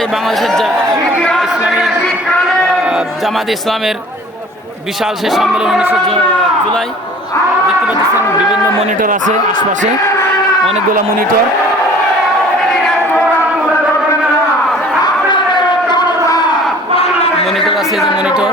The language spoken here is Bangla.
সেই বাংলাদেশের ইসলামী জামাত ইসলামের বিশাল সেই সম্মেলন 19 জুলাই। দেখতে পাচ্ছেন বিভিন্ন মনিটর আছে আশপাশে, অনেকগুলো মনিটর। মনিটর আছে, যে মনিটর